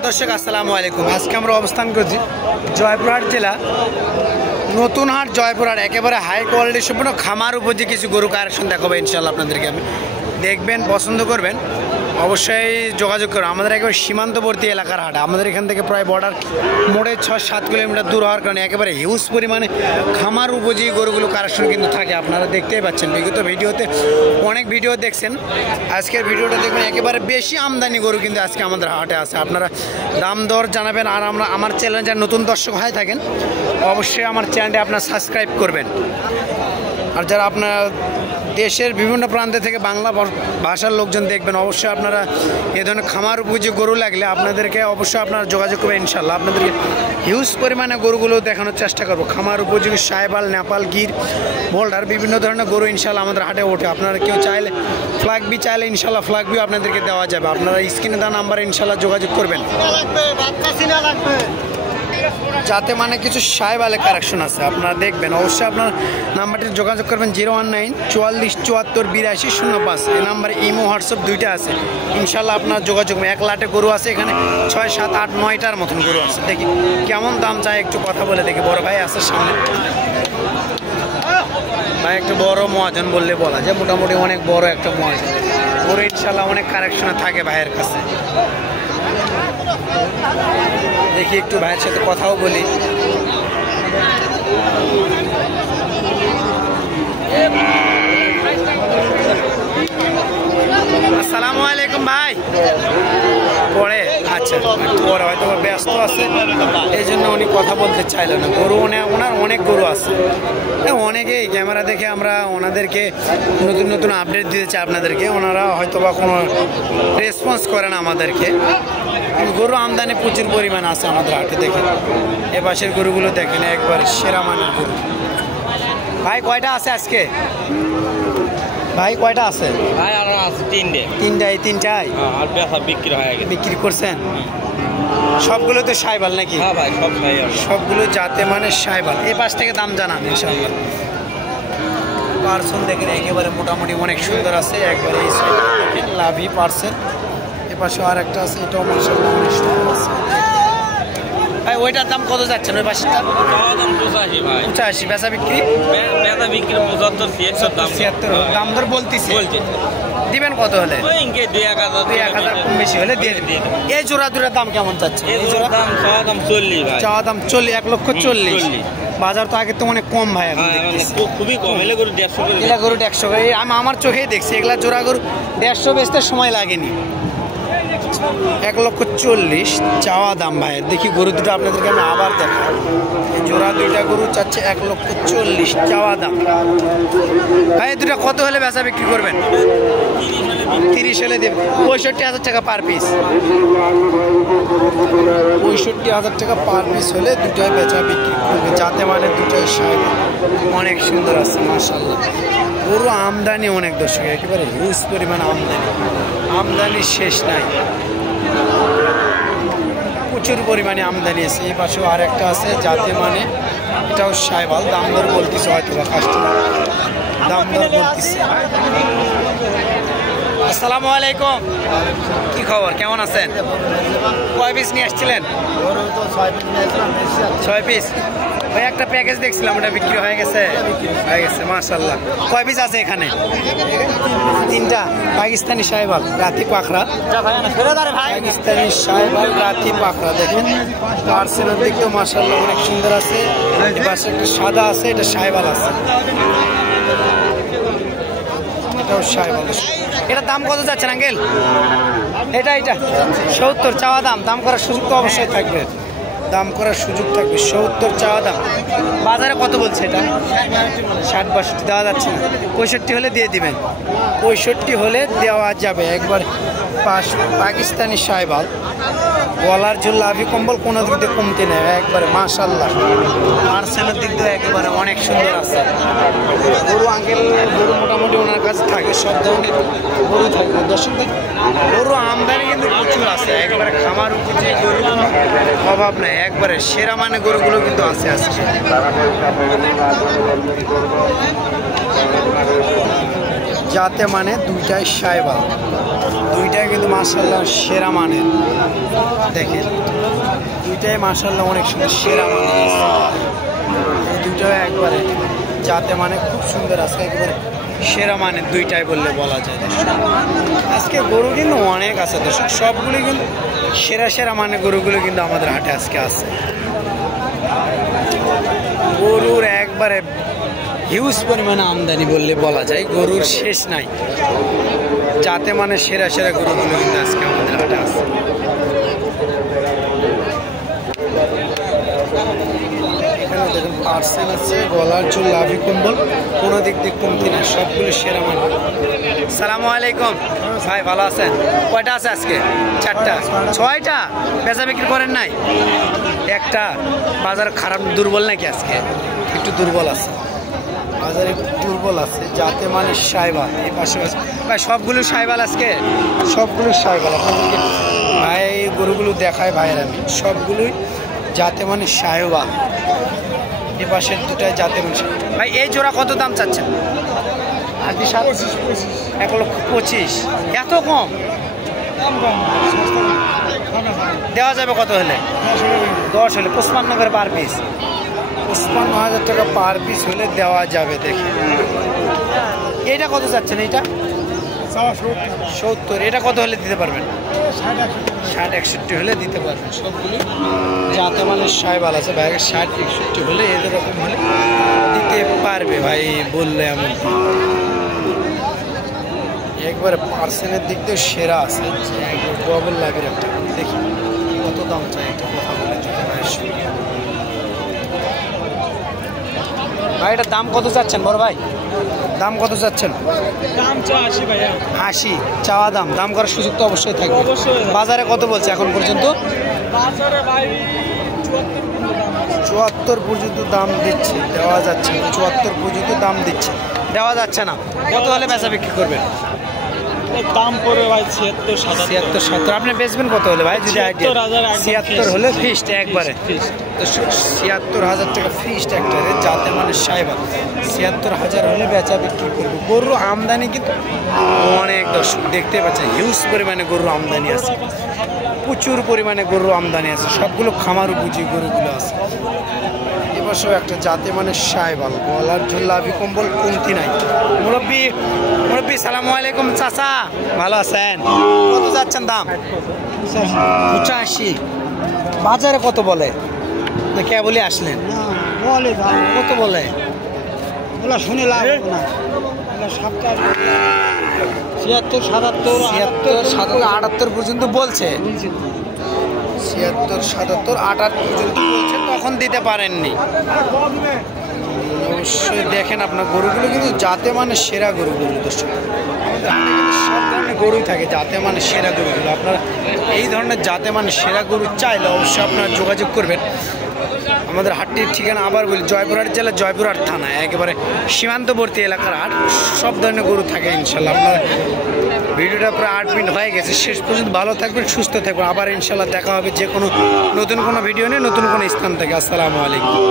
দর্শক আসসালামু আলাইকুম। আজকে আমরা অবস্থান করছি জয়পুরহাট জেলা নতুন হাট জয়পুরহাট। একেবারে হাই কোয়ালিটি সম্পূর্ণ খামার উপযোগী কিছু গরু কালেকশন দেখাবো ইনশাল্লাহ আপনাদেরকে। আমি দেখবেন, পছন্দ করবেন, অবশ্যই যোগাযোগ করুন। আমাদের একেবারে সীমান্তবর্তী এলাকার হাট। আমাদের এখান থেকে প্রায় বর্ডার মোড়ে 6-7 কিলোমিটার দূর হওয়ার কারণে একেবারে হিউজ পরিমাণে খামার উপযোগী গরুগুলো কালেকশন কিন্তু থাকে। আপনারা দেখতেই পাচ্ছেন, বিগত ভিডিওতে অনেক ভিডিও দেখছেন। আজকের ভিডিওটা দেখবেন, একেবারে বেশি আমদানি গরু কিন্তু আজকে আমাদের হাটে আছে। আপনারা দাম দর জানাবেন। আর আমার চ্যানেলে যারা নতুন দর্শক হয়ে থাকেন অবশ্যই আমার চ্যানেলটি আপনারা সাবস্ক্রাইব করবেন। আর যারা আপনারা দেশের বিভিন্ন প্রান্ত থেকে বাংলা ভাষার লোকজন দেখবেন, অবশ্যই আপনারা এ ধরনের খামার উপযোগী গরু লাগলে আপনাদেরকে অবশ্যই আপনারা যোগাযোগ করবেন ইনশাল্লাহ। আপনাদেরকে হিউজ পরিমাণে গরুগুলো দেখানোর চেষ্টা করবো। খামার উপযোগী সাহেবাল, নেপাল, গির, বোল্ডার বিভিন্ন ধরনের গরু ইনশাল্লাহ আমাদের হাটে ওঠে। আপনারা কেউ চাইলে ফ্ল্যাগবি চাইলে ইনশাল্লাহ ফ্ল্যাগবিও আপনাদেরকে দেওয়া যাবে। আপনারা স্ক্রিনে দেওয়া নাম্বারে ইনশাল্লাহ যোগাযোগ করবেন। যাতে মানে কিছু সাহেবালের কালেকশন আছে, আপনারা দেখবেন। অবশ্যই আপনার নাম্বারটি যোগাযোগ করবেন 019 44 74 82 05। এই নাম্বারে ইমো, হোয়াটসঅ্যাপ দুইটা আছে। ইনশাল্লাহ আপনার যোগাযোগ। 1 লাটে গরু আছে এখানে, 6, 7, 8, 9টার মতন গরু আছে। দেখি কেমন দাম চাই একটু কথা বলে দেখি। বড় ভাই আছে সামনে, ভাই একটু বড় মহাজন বললে বলা যায়। মোটামুটি অনেক বড় একটা মহাজন গরু। ইনশাল্লাহ অনেক কালেকশনে থাকে ভাইয়ের কাছে। দেখি একটু ভাইয়ের সাথে কথাও বলি। আসসালামু আলাইকুম ভাই। পরে আচ্ছা, পরে হয়তো ব্যস্ত আছে, এই জন্য উনি কথা বলতে চাইলেন না। গরু ওনার অনেক গরু আছে। অনেকেই ক্যামেরা দেখে আমরা ওনাদেরকে নতুন নতুন আপডেট দিতে চাই আপনাদেরকে। ওনারা হয়তো বা কোনো রেসপন্স করে না আমাদেরকে। গরু আমদানি প্রচুর পরিমাণ আছে আমাদের হাটে। দেখেন এ পাশের গরুগুলো দেখেন, একবারে সেরা মানের গরু। ভাই কয়টা আছে আজকে? ভাই কয়টা আছে? ভাই আরো আছে তিনটে। এই তিনটাই আর বেচা বিক্রি হয়ে গেছে। বিক্রি করছেন? সবগুলো তো সাইবাল নাকি? হ্যাঁ ভাই, সব সাইবাল। সবগুলো যাতে মানে সাইবাল। এই পাশ থেকে দাম জানান ইনশাআল্লাহ। পার্সন দেখেন একেবারে মোটামুটি অনেক সুন্দর আছে। একবারে এই সাইড দেখেন লাভি পার্সেল। এ পাশে আর একটা আছে, এটাও মাশাআল্লাহ অনেক সুন্দর আছে। ভাই ওইটার দাম কত যাচ্ছেন? ওই পাশেরটা দাম 85 ভাই। 85 বেচা বিক্রি? বেচা বিক্রি 75 76 দাম। 76 দাম দর বলতেছি। দিবেন কত হলে? ওই ইনকে 2-1000 কম বেশি হলে দিয়ে দিবেন। এই জোড়া দুটোর দাম কেমন যাচ্ছে? এই জোড়া দাম চাওয়া দাম 40 ভাই। চাওয়া দাম 1,40,00,000। বাজার তো আগে তো অনেক কম ভাই, এখন খুবই কম। এলে গরু 150 করে। এগুলা গরু 150 করে। আমি আমার চোখেই দেখছি এগুলা জোড়া গরু 150 বেচতে সময় লাগেনি। 1,40,00,000 চাওয়া দাম ভাইয়ের। দেখি গরু দুটো আপনাদেরকে আমি আবার দেখাই। এই জোড়া দুইটা গরু চাচ্ছে 1,40,00,000 চাওয়া দাম। ভাই দুটা কত হলে বেচা বিক্রি করবেন? 30 হলে দেবেন। 65,000 টাকা পার পিস। 65,000 টাকা পার পিস হলে দুটোই বেচা বিক্রি করবে। যাতে মানে দুটোই সাইবাল অনেক সুন্দর আছে মাশাআল্লাহ। গরু আমদানি অনেক দর্শক, একেবারে হিউজ পরিমাণ আমদানি শেষ নাই। প্রচুর পরিমাণে আমদানি আছে। এই পাশেও আর একটা আছে যাতে মানে এটাও সাইবাল। দাম দর বলতেছে হয়তো বা কাস্টমার দাম দর বলতেছে। আসসালামু আলাইকুম, কি খবর, কেমন আছেন? কয় পিস নিয়ে আসছিলেন? 6 পিস। ওই একটা প্যাকেজ দেখছিলাম, ওটা বিক্রি হয়ে গেছে? হয়ে গেছে মাশাআল্লাহ। কয় পিস আছে এখানে? 3টা। পাকিস্তানি সাহেবাল রাতি পাখরা। পাকিস্তানি সাহেবাল রাতি পাখরা দেখেন। পার্সেলের দিক তো মাশাআল্লাহ অনেক সুন্দর আছে। পাশে একটা সাদা আছে, এটা সাহেবাল আছে। এটাও সাহেবাল। এটার দাম কত যাচ্ছে আঙ্কেল? এটা 70 চাওয়া দাম। দাম করার সুযোগ তো অবশ্যই থাকবে। দাম করার সুযোগ থাকবে। 70 চাওয়া দাম। বাজারে কত বলছে এটা? 60-62 দেওয়া যাচ্ছে না। 65 হলে দিয়ে দিবেন। 65 হলে দেওয়া যাবে। একবার পাকিস্তানি সাইবাল, গলার ঝুল, লাভি কম্বল কোনো দিক দিয়ে কমতে নেই। একবারে মাশাআল্লাহ। পার্সেলের দিক দিয়ে একেবারে অনেক সুন্দর আছে গরু। আঙ্কেল গরু মোটামুটি ওনার কাছে থাকে, সব ধরনের গরু থাকবে। দর্শক গরু আমদানি কিন্তু প্রচুর আছে। একবারে খামার উপযোগী গরু অভাব নেই। একবারে সেরা মানে গরুগুলো কিন্তু আছে। জাতে মানে দুইটাই সাইবাল, দুইটাই কিন্তু মাশাআল্লাহ সেরা মানের। দেখেন দুইটাই মাশাআল্লাহ অনেক সুন্দর সেরা মানের, এই দুইটাই একবারে জাতে মানে খুব সুন্দর আছে, একবারে সেরা মানের দুইটাই বললে বলা যায়। আজকে গরু কিন্তু অনেক আছে দর্শক, সবগুলি কিন্তু সেরা সেরা মানের গরুগুলো কিন্তু আমাদের হাটে আজকে আছে। গরুর একবারে হিউজ পরিমাণে আমদানি বললে বলা যায়, গরুর শেষ নাই। যাতে মানে সেরা সেরা গরুগুলো কিন্তু আজকে আমাদের হাটে আছে। এখানে দেখুন পার্সেল আছে, গলার চুল, লাভি কম্বল, কোনো দিক দিয়ে কমতি না, সবগুলো সেরা মান। সালামু আলাইকুম ভাই, ভালো আছেন? কয়টা আছে আজকে? 4টা, 6টা। বেচা বিক্রি করেন নাই? একটা। বাজার খারাপ, দুর্বল নাকি আজকে? একটু দুর্বল আছে বাজার, একটু দুর্বল আছে। যাতে মানে সাইবাল, এই পাশে ভাই সবগুলো সাইবাল আজকে, সবগুলো সাইবাল। আপনাদেরকে ভাই গরুগুলো দেখায় ভাইয়ের, আমি সবগুলোই যাতে মানে সাইবাল। এ পাশের দুটাই যাতে মানে। ভাই এই জোড়া কত দাম চাচ্ছেন? 1,25,000। এত কম দেওয়া যাবে কত হলে? 10 হলে 55 করে পার পিস। 55,000 টাকা পার পিস হলে দেওয়া যাবে। দেখি এইটা কত চাচ্ছেন? এইটা 70। এটা কত হলে দিতে পারবেন? 60-61 হলে দিতে পারবেন। সবগুলি যাতে মানে সাইবাল আছে ভাই, 60-61 হলে এদের রকম হলে দিতে পারবে ভাই বললে। এমন একবারে পার্সেলের দিক দিয়ে সেরা আছে, একবার ডবল লাভের একটা। দেখি কত দাম চাই, একটা কথা বলে ভাইয়ের সঙ্গে। ভাই এটার দাম কত চাচ্ছেন বড় ভাই? দাম কত চাচ্ছেন? দাম 80 ভাইয়া। 80 চাওয়া দাম, দাম করার সুযোগ তো অবশ্যই থাকবে। বাজারে কত বলছে এখন পর্যন্ত? বাজারে ভাই 74 পর্যন্ত দাম দিচ্ছে, দেওয়া যাচ্ছে না। 74 পর্যন্ত দাম দিচ্ছে, দেওয়া যাচ্ছে না। কত হলে বেচা বিক্রি করবেন? দাম পড়ে ভাই 76-77। আপনি বেচবেন কত হলে ভাই? যদি আইডিয়া 76 হলে ফিক্সড একবারে। তো 76,000 টাকা ফিক্সড একটা, যাতে মানে সাইবাল 76,000 হলে বেচা বিক্রি করবো। গরুর আমদানি কিন্তু অনেক, দর্শক দেখতে পাচ্ছেন হিউজ পরিমাণে গরুর আমদানি আছে, প্রচুর পরিমাণে গরুর আমদানি আছে। সবগুলো খামার উপযোগী গরুগুলো আছে। এবছর একটা যাতে মানে সাইবাল, গলার ঝুল, লাভি কম্বল, কমতি নাই। মুরব্বী সালামু আলাইকুম চাচা, ভালো আছেন? কত যাচ্ছেন দাম? 85। বাজারে কত বলে? না কে বলে আসলেন? কত বলে? শুনে লাভ না। 76, 77, 78 পর্যন্ত বলছে। 76, 77, 78 পর্যন্ত বলছে, তখন দিতে পারেননি। অবশ্যই দেখেন আপনার গরুগুলো কিন্তু যাতে মানে সেরা গরুগুলো। দর্শক আমাদের হাটে কিন্তু সব ধরনের গরুই থাকে, যাতে মানে সেরা গরুগুলো। আপনারা এই ধরনের যাতে মানে সেরা গরু চাইলে অবশ্যই আপনারা যোগাযোগ করবেন। আমাদের হাটটির ঠিকানা আবার বলি, জয়পুরহাট জেলা, জয়পুরহাট থানা, একেবারে সীমান্তবর্তী এলাকার হাট। সব ধরনের গরু থাকে ইনশাল্লাহ। আপনার ভিডিওটা প্রায় 8 মিনিট হয়ে গেছে, শেষ পর্যন্ত ভালো থাকবেন, সুস্থ থাকবেন। আবার ইনশাল্লাহ দেখা হবে যে কোনো নতুন কোনো ভিডিও নিয়ে, নতুন কোনো স্থান থেকে। আসসালামু আলাইকুম।